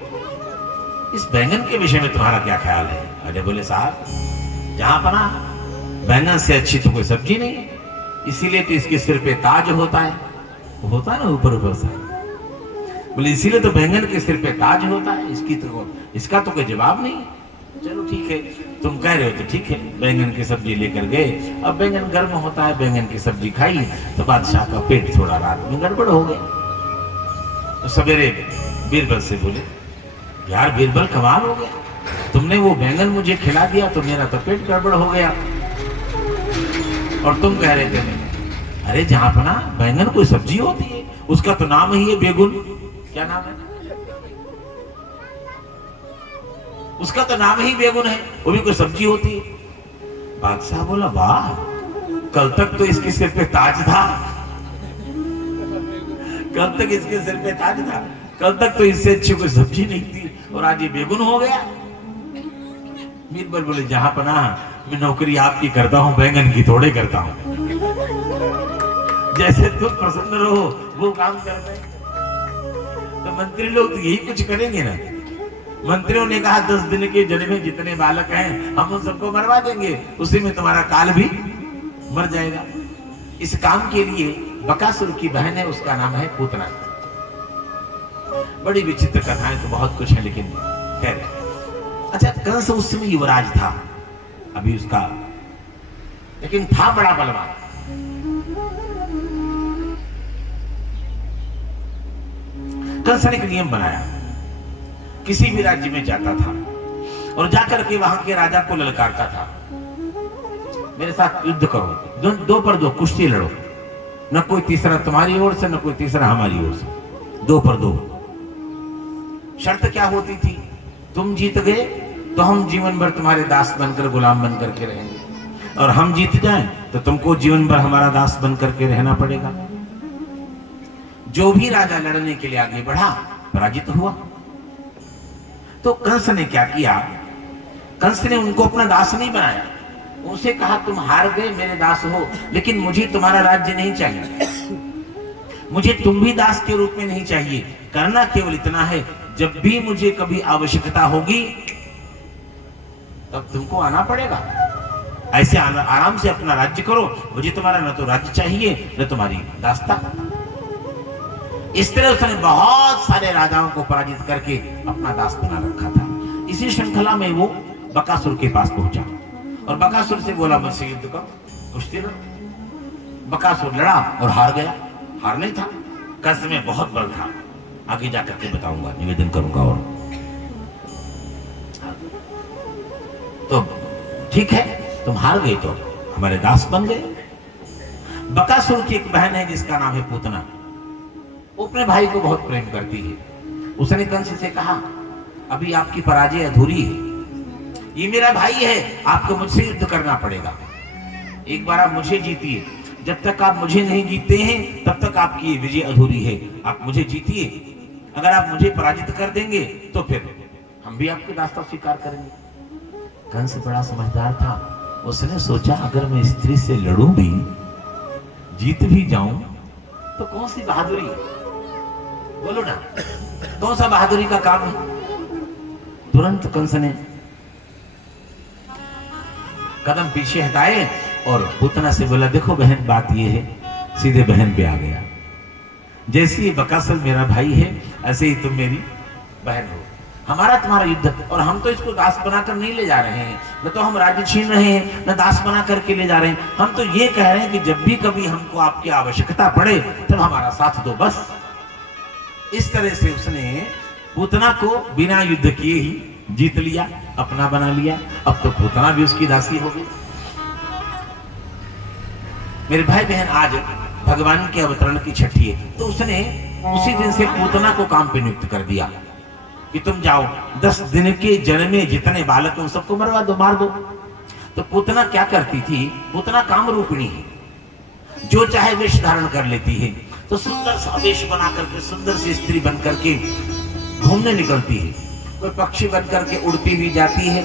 इस बैंगन के विषय में तुम्हारा क्या ख्याल है? अरे बोले साहब, जहां पना बैंगन से अच्छी तो कोई सब्जी नहीं है, इसीलिए तो इसके सिर पे ताज होता है, वो होता है ना ऊपर ऊपर से। बोले इसीलिए तो बैंगन के सिर पे ताज होता है, इसका तो कोई जवाब नहीं है। चलो ठीक है, तुम कह रहे हो तो ठीक है, बैंगन की सब्जी लेकर गए। अब बैंगन गर्म होता है, बैंगन की सब्जी खाई तो बादशाह का पेट थोड़ा रात में गड़बड़ हो गया। तो सवेरे बीरबल से बोले, यार बीरबल कमाल हो गया, तुमने वो बैंगन मुझे खिला दिया तो मेरा तो पेट गड़बड़ हो गया, और तुम कह रहे थे नहीं। अरे जहां पर ना बैंगन कोई सब्जी होती है, उसका तो नाम ही है बेगुन। क्या नाम है उसका? तो नाम ही बेगुन है, वो भी कोई सब्जी होती है। बादशाह बोला, वाह, कल तक तो इसके सिर पे ताज था, कल तक इसके सिर पे ताज था, कल तक तो इससे अच्छी कोई सब्जी नहीं थी, और आज ये बेगुन हो गया। बीरबल बोले, जहां पनाह मैं नौकरी आपकी करता हूं, बैंगन की थोड़े करता हूं। जैसे तुम प्रसन्न रहो वो काम करते हैं। तो मंत्री लोग तो यही कुछ करेंगे ना। मंत्रियों ने कहा 10 दिन के जन्मे जितने बालक हैं हम उन सबको मरवा देंगे, उसी में तुम्हारा काल भी मर जाएगा। इस काम के लिए बकासुर की बहन है, उसका नाम है पूतना। बड़ी विचित्र कथाएं तो बहुत कुछ है, लेकिन खैर। अच्छा, कंस उस समय युवराज था अभी उसका, लेकिन था बड़ा बलवान। कंस ने एक नियम बनाया, किसी भी राज्य में जाता था और जाकर के वहां के राजा को ललकारता था, मेरे साथ युद्ध करो, 2 पर 2 कुश्ती लड़ो, न कोई तीसरा तुम्हारी ओर से न कोई तीसरा हमारी ओर से, 2 पर 2। शर्त क्या होती थी? तुम जीत गए तो हम जीवन भर तुम्हारे दास बनकर, गुलाम बनकर के रहेंगे, और हम जीत जाएं तो तुमको जीवन भर हमारा दास बनकर के रहना पड़ेगा। जो भी राजा लड़ने के लिए आगे बढ़ा पराजित हुआ। तो कंस ने क्या किया? कंस ने उनको अपना दास नहीं बनाया, उनसे कहा तुम हार गए, मेरे दास हो, लेकिन मुझे तुम्हारा राज्य नहीं चाहिए, मुझे तुम भी दास के रूप में नहीं चाहिए। करना केवल इतना है, जब भी मुझे कभी आवश्यकता होगी तब तुमको आना पड़ेगा। ऐसे आराम से अपना राज्य करो, मुझे तुम्हारा न तो राज्य चाहिए न तुम्हारी दास्ता। इस तरह उसने बहुत सारे राजाओं को पराजित करके अपना दास बना रखा था। इसी श्रृंखला में वो बकासुर के पास पहुंचा और बकासुर से बोला, मुझसे युद्ध करो, कुश्ती लड़ो। बकासुर लड़ा और हार गया। हार नहीं था, कंस में बहुत बल था, आगे जाकर के बताऊंगा, निवेदन करूंगा। और तो ठीक है, तुम हार गए तो हमारे दास बन गए। बकासुर की एक बहन है जिसका नाम है पूतना। वो अपने भाई को बहुत प्रेम करती है। उसने कंस से कहा, अभी आपकी पराजय अधूरी है, ये मेरा भाई है, आपको मुझसे युद्ध करना पड़ेगा। एक बार आप मुझे जीतिए, जब तक आप मुझे नहीं जीतते हैं तब तक आपकी ये विजय अधूरी है। आप मुझे जीतिए, अगर आप मुझे पराजित कर देंगे तो फिर हम भी आपकी दास्तां स्वीकार करेंगे। कंस बड़ा समझदार था, उसने सोचा अगर मैं स्त्री से लड़ूं भी, जीत भी जाऊं तो कौन सी बहादुरी है? बोलो ना, कौन सा बहादुरी का काम है? तुरंत कंस ने कदम पीछे हटाए और पूतना से बोला, देखो बहन, बात ये है, सीधे बहन पे आ गया। जैसे ही बकासुर मेरा भाई है, ऐसे ही तुम मेरी बहन हो। हमारा तुम्हारा युद्ध, और हम तो इसको दास बनाकर नहीं ले जा रहे हैं, न तो हम राज्य छीन रहे हैं, न दास बना करके ले जा रहे हैं। हम तो ये कह रहे हैं कि जब भी कभी हमको आपकी आवश्यकता पड़े तब हमारा साथ दो, बस। इस तरह से उसने पूतना को बिना युद्ध किए ही जीत लिया, अपना बना लिया। अब तो पूतना भी उसकी दासी हो गई। मेरे भाई बहन, आज भगवान के अवतरण की छठी है, तो उसने उसी दिन से पूतना को काम पे नियुक्त कर दिया कि तुम जाओ, 10 दिन के जन्मे जितने बालक उन सबको मरवा दो, मार दो। तो पूतना क्या करती थी? पूतना काम रूपिणी है, जो चाहे वेश धारण कर लेती है। तो सुंदर सा वेश बना करके, सुंदर सी स्त्री बन करके घूमने निकलती है। कोई पक्षी बन करके उड़ती हुई जाती है,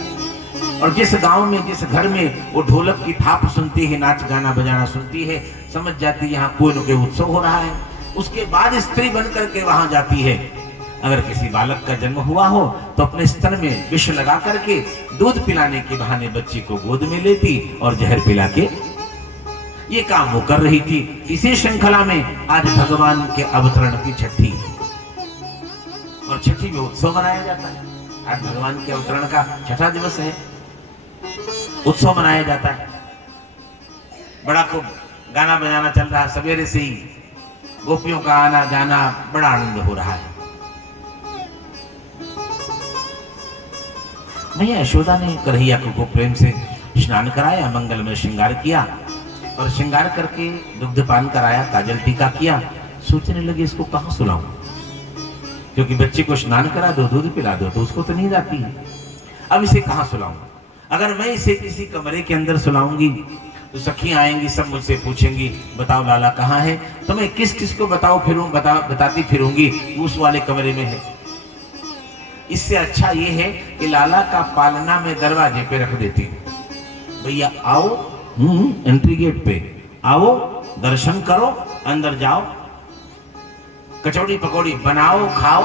और जिस गांव में, जिस घर में वो ढोलक की थाप सुनती है, नाच गाना बजाना सुनती है, समझ जाती है यहाँ कोई न कोई उत्सव हो रहा है। उसके बाद स्त्री बन करके वहां जाती है। अगर किसी बालक का जन्म हुआ हो तो अपने स्तन में विष लगा करके दूध पिलाने के बहाने बच्चे को गोद में लेती और जहर पिला के ये काम वो कर रही थी। इसी श्रृंखला में आज भगवान के अवतरण की छठी, और छठी में उत्सव मनाया जाता है। आज भगवान के अवतरण का छठा दिवस है, उत्सव मनाया जाता है। बड़ा खूब गाना बजाना चल रहा है, सवेरे से ही गोपियों का आना जाना, बड़ा आनंद हो रहा है। मैया यशोदा ने कन्हैया को प्रेम से स्नान कराया, मंगल में श्रृंगार किया, और श्रृंगार करके दुग्धपान कराया, काजल टीका किया। सोचने लगे इसको कहाँ सुलाऊं, क्योंकि बच्चे को स्नान करा दो, दूध पिला दो तो उसको तो नींद आती है। अब इसे कहाँ सुलाऊं? अगर मैं इसे किसी कमरे के अंदर सुलाऊंगी तो सखी आएंगी, सब मुझसे पूछेंगी, बताओ लाला कहाँ है? तो मैं किस किस को बताती फिरूंगी उस वाले कमरे में है। इससे अच्छा ये है कि लाला का पालना में दरवाजे पे रख देती हूँ। भैया आओ, एंट्री गेट पे आओ, दर्शन करो, अंदर जाओ, कचौड़ी पकौड़ी बनाओ, खाओ,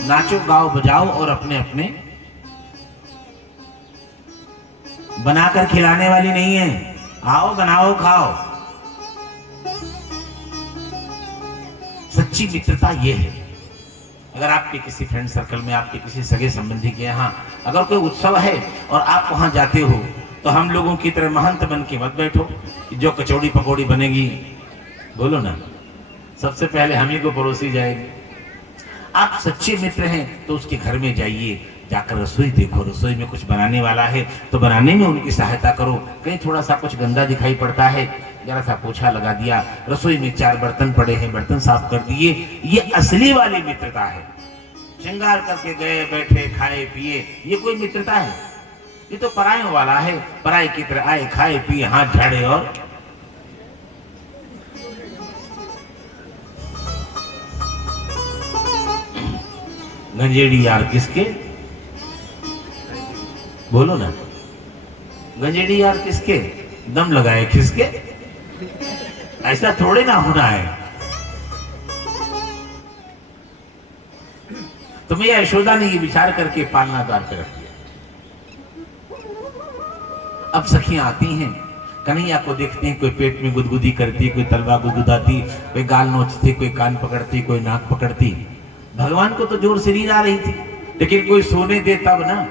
नाचो गाओ बजाओ, और अपने अपने बनाकर खिलाने वाली नहीं है। आओ, बनाओ, खाओ। सच्ची मित्रता ये है। अगर आपके किसी फ्रेंड सर्कल में, आपके किसी सगे संबंधी के यहाँ अगर कोई उत्सव है और आप वहां जाते हो, तो हम लोगों की तरह महंत बन के मत बैठो कि जो कचौड़ी पकौड़ी बनेगी, बोलो ना, सबसे पहले हम ही को परोसी जाएगी। आप सच्चे मित्र हैं तो उसके घर में जाइए, जाकर रसोई देखो, रसोई में कुछ बनाने वाला है तो बनाने में उनकी सहायता करो। कहीं थोड़ा सा कुछ गंदा दिखाई पड़ता है, जरा सा पोछा लगा दिया, रसोई में 4 बर्तन पड़े हैं, बर्तन साफ कर दिए। ये असली वाली मित्रता है। श्रृंगार करके गए, बैठे, खाए पिए, ये कोई मित्रता है? ये तो परायों वाला है। पराई की तरह आए, खाए पिए, हाथ झाड़े और गंजेड़ी यार किसके? बोलो ना, गंजेड़ी यार किसके? दम लगाए किसके? ऐसा थोड़े ना होना है। तो मैया यशोदा ने ये विचार करके पालना द्वार पे रख दिया। अब सखियां आती हैं, कन्हैया को देखते हैं, कोई पेट में गुदगुदी करती, कोई तलवा गुदगुदाती, कोई गाल नोचती, कोई कान पकड़ती, कोई नाक पकड़ती। भगवान को तो जोर से नींद आ रही थी, लेकिन कोई सोने दे तब ना।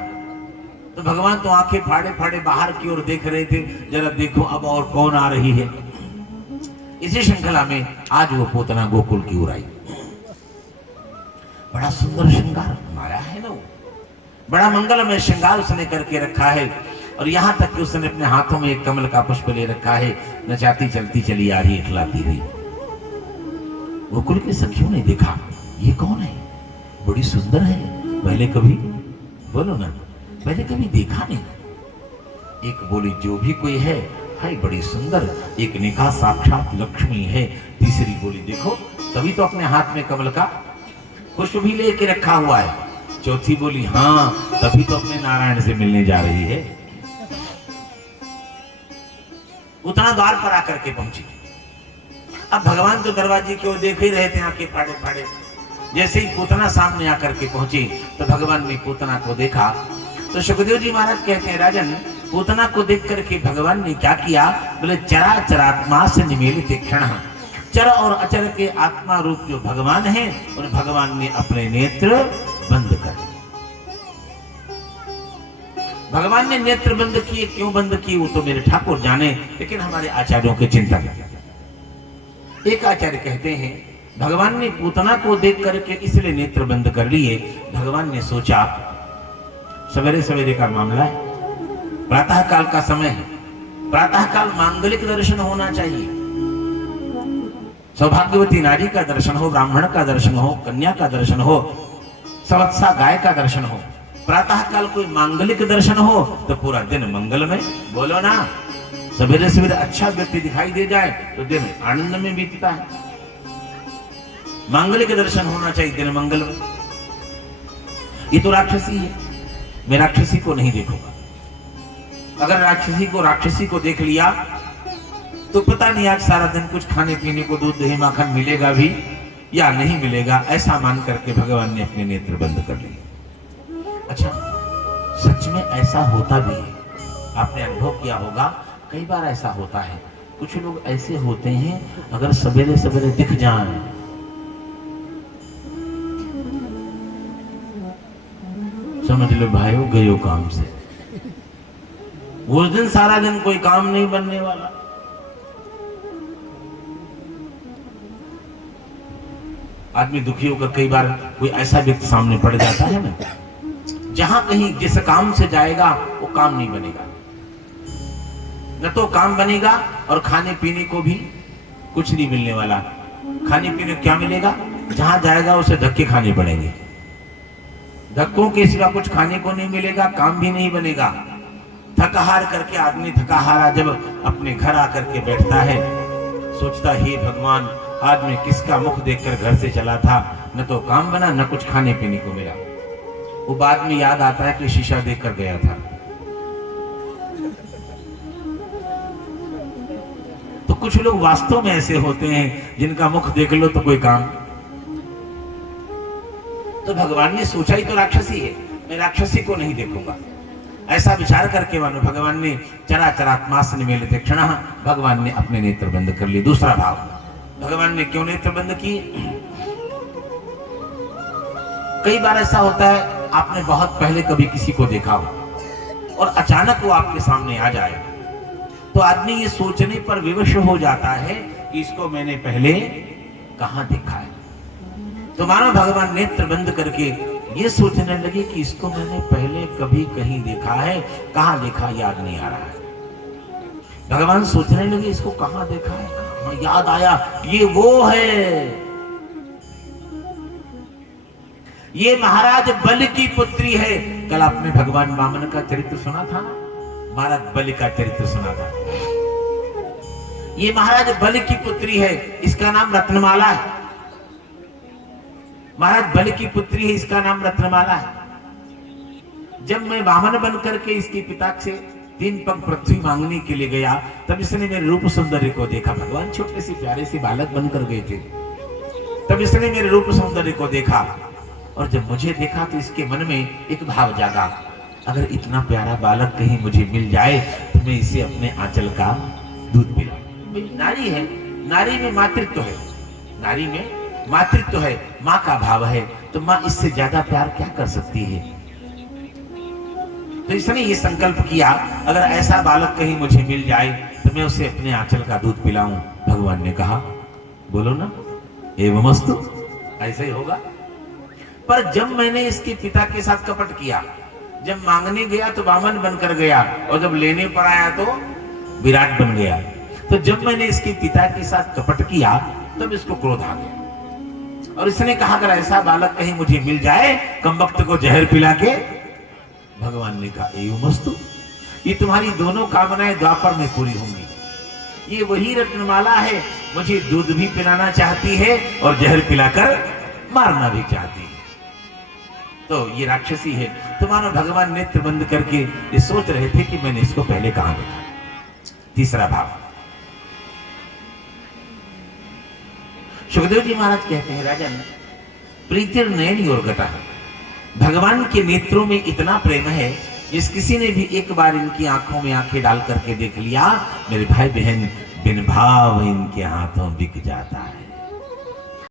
तो भगवान तो आंखें फाड़े फाड़े बाहर की ओर देख रहे थे, जरा देखो अब और कौन आ रही है। इसी श्रृंखला में आज वो पूतना गोकुल की ओर आई। बड़ा सुंदर श्रृंगार माया है ना, वो बड़ा मंगलमय श्रृंगार उसने करके रखा है। और यहाँ तक कि उसने अपने हाथों में एक कमल का पुष्प ले रखा है, नचाती चलती चली आ रही, इखलाती हुई। गोकुल की सखियों ने देखा, ये कौन है, बड़ी सुंदर है, पहले कभी, बोलो ना, पहले कभी देखा नहीं। एक बोली जो भी कोई है, हाय बड़ी सुंदर। एक ने कहा साक्षात लक्ष्मी है। तीसरी बोली देखो, तभी तो अपने हाथ में कमल का पुष्प भी लेके रखा हुआ है। चौथी बोली हाँ, तभी तो अपने नारायण से मिलने जा रही है। उतना द्वार पर आकर के पहुंची। अब भगवान तो दरवाजे की ओर देख ही रहे थे, आंखें फाड़े फाड़े। जैसे ही पूतना सामने आकर के पहुंची तो भगवान ने पूतना को देखा। तो सुखदेव जी महाराज कहते हैं, राजन पूतना को देख करके भगवान ने क्या किया, बोले चराचरात्मा से निमेलित क्षण, चर और अचर के आत्मा रूप जो भगवान है, और भगवान ने अपने नेत्र बंद कर दिए। भगवान ने नेत्र बंद किए, क्यों बंद किए वो तो मेरे ठाकुर जाने, लेकिन हमारे आचार्यों के चिंतन। एक आचार्य कहते हैं भगवान ने पूतना को देख करके इसलिए नेत्र बंद कर लिए। भगवान ने सोचा सवेरे सवेरे का मामला है, प्रातः काल का समय है, प्रातः काल मांगलिक दर्शन होना चाहिए। सौभाग्यवती नारी का दर्शन हो, ब्राह्मण का दर्शन हो, कन्या का दर्शन हो, संवत्सा गाय का दर्शन हो। प्रातः काल कोई मांगलिक दर्शन हो तो पूरा दिन मंगलमय, बोलो ना। सवेरे सवेरे अच्छा व्यक्ति दिखाई दे जाए तो दिन आनंद में बीतता है। मांगलिक दर्शन होना चाहिए, दिन मंगलमय। ये तो राक्षसी है, मैं राक्षसी को नहीं देखूंगा। अगर राक्षसी को देख लिया तो पता नहीं आज सारा दिन कुछ खाने पीने को, दूध दही माखन मिलेगा भी या नहीं मिलेगा, ऐसा मान करके भगवान ने अपने नेत्र बंद कर लिए। अच्छा, सच में ऐसा होता भी है, आपने अनुभव किया होगा, कई बार ऐसा होता है। कुछ लोग ऐसे होते हैं, अगर सवेरे सवेरे दिख जाए समझ लो भाइयों गयो काम से। उस दिन सारा दिन कोई काम नहीं बनने वाला। आदमी दुखी होकर कई बार कोई ऐसा व्यक्ति सामने पड़ जाता है ना, जहां कहीं जिस काम से जाएगा वो काम नहीं बनेगा, न तो काम बनेगा और खाने पीने को भी कुछ नहीं मिलने वाला। खाने पीने को क्या मिलेगा, जहां जाएगा उसे धक्के खाने पड़ेंगे, धक्कों के सिवा कुछ खाने को नहीं मिलेगा, काम भी नहीं बनेगा। थका हार करके आदमी थका हारा जब अपने घर आकर के बैठता है, सोचता हे भगवान आज मैं किसका मुख देखकर घर से चला था, न तो काम बना न कुछ खाने पीने को मिला। वो बाद में याद आता है कि शीशा देखकर गया था। तो कुछ लोग वास्तव में ऐसे होते हैं जिनका मुख देख लो तो कोई काम। तो भगवान ने सोचा ही तो राक्षसी है, मैं राक्षसी को नहीं देखूंगा, ऐसा विचार करके मानो भगवान ने चराचरात्मा से निमेलित क्षण, भगवान ने अपने नेत्र बंद कर लिए। दूसरा भाव, भगवान ने क्यों नेत्र बंद किए? कई बार ऐसा होता है, आपने बहुत पहले कभी किसी को देखा हो और अचानक वो आपके सामने आ जाए, तो आदमी ये सोचने पर विवश हो जाता है कि इसको मैंने पहले कहां देखा है। तो मानो भगवान नेत्र बंद करके ये सोचने लगे कि इसको मैंने पहले कभी कहीं देखा है, कहां देखा याद नहीं आ रहा है। भगवान सोचने लगे इसको कहां देखा है, कहां, याद आया ये वो है, ये महाराज बलि की पुत्री है। कल आपने भगवान वामन का चरित्र सुना था, महाराज बलि का चरित्र सुना था। ये महाराज बलि की पुत्री है, इसका नाम रत्नमाला है। महाराज बलि की पुत्री है, इसका नाम रत्नमाला है। जब मैं वामन बन करके इसके पिता से 3 पग पृथ्वी मांगने के लिए गया, तब इसने मेरे रूप सौंदर्य को देखा। भगवान छोटे से प्यारे से बालक बनकर गए थे, तब इसने मेरे रूप सौंदर्य को देखा, और जब मुझे देखा तो इसके मन में एक भाव जागा, अगर इतना प्यारा बालक कहीं मुझे मिल जाए तो मैं इसे अपने आंचल का दूध पिलाऊं। नारी है, नारी में मातृत्व है, नारी में मातृत्व है, माँ का भाव है, तो माँ इससे ज्यादा प्यार क्या कर सकती है। तो इसने ये संकल्प किया, अगर ऐसा बालक कहीं मुझे मिल जाए तो मैं उसे अपने आंचल का दूध पिलाऊं। भगवान ने कहा बोलो ना एवमस्तु, ऐसे ही होगा। पर जब मैंने इसके पिता के साथ कपट किया, जब मांगने गया तो वामन बनकर गया, और जब लेने पर आया तो विराट बन गया। तो जब मैंने इसके पिता के साथ कपट किया तब इसको क्रोध आ गया। और इसने कहा अगर ऐसा बालक कहीं मुझे मिल जाए कमबख्त को जहर पिला के। भगवान ने कहा एवमस्तु, ये तुम्हारी दोनों कामनाएं द्वापर में पूरी होंगी। ये वही रत्नमाला है, मुझे दूध भी पिलाना चाहती है और जहर पिलाकर मारना भी चाहती है। तो ये राक्षसी है। तो मानो भगवान नेत्र बंद करके ये सोच रहे थे कि मैंने इसको पहले कहां देखा। तीसरा भाव, सुखदेव जी महाराज कहते हैं राजन प्रीतिर नयन योरगता, भगवान के नेत्रों में इतना प्रेम है जिस किसी ने भी एक बार इनकी आंखों में आंखें डाल करके देख लिया, मेरे भाई बहन बिन भाव इनके हाथों बिक जाता है।